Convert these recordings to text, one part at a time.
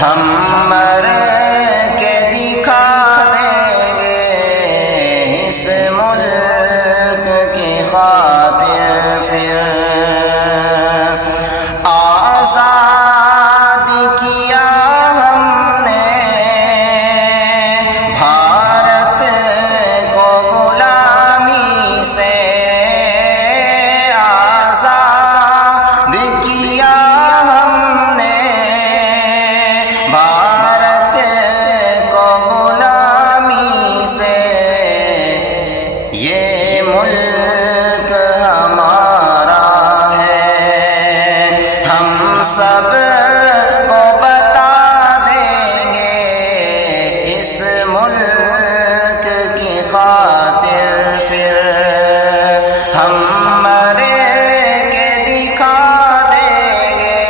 ہم مر کے دکھا دیں گے اس ملک کی خاطر پھر آزاد کیا ہم نے بھارت کو غلامی سے آزاد کیا ہم نے بھارت کو غلامی سے یہ ملک ہمارا ہے ہم سب کو بتا دیں گے اس ملک کی خاطر پھر ہم مر کے دکھا دیں گے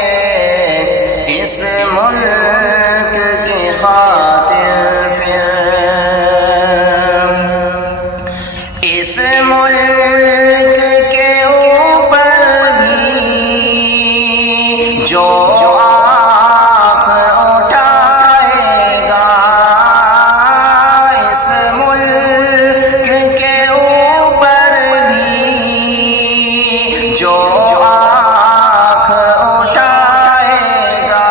اس ملک کی خاطر پھر اس ملک کے اوپر بھی جو آنکھ اٹھائے گا اس ملک کے اوپر بھی جو آنکھ اٹھائے گا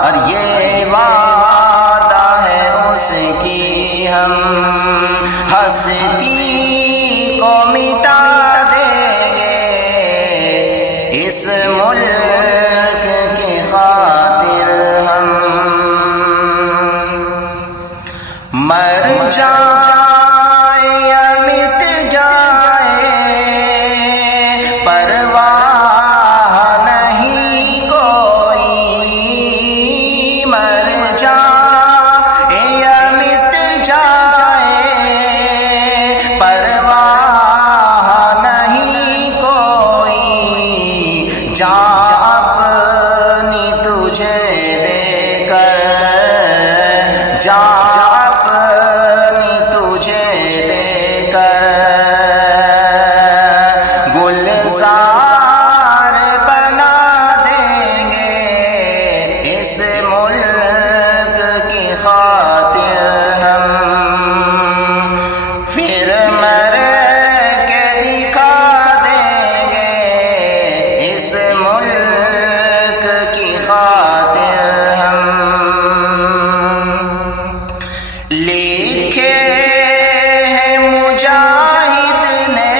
اور یہ وعدہ ہے اس کی ہم ہستی کو مٹا دیں گے اس ملک کی خاطر ہم مر جائیں یا مٹ جائیں پرواہ نہیں کوئی مر جائیں یا مٹ جائیں پرواہ نہیں کوئی جان اپنی تجھے دے کر جان اپنی تجھے دے کر گلزار بنا دیں گے اس ملک کی خاطر ہم پھر مر کے دکھا دیں گے اس ملک کی خاطر ہم لکھے ہیں مجاہد نے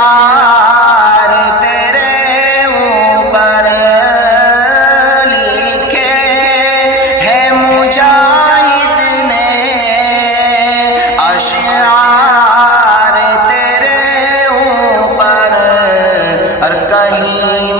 اشعار تیرے اوپر لکھے ہیں مجاہد نے اشعار تیرے اوپر اور کہیں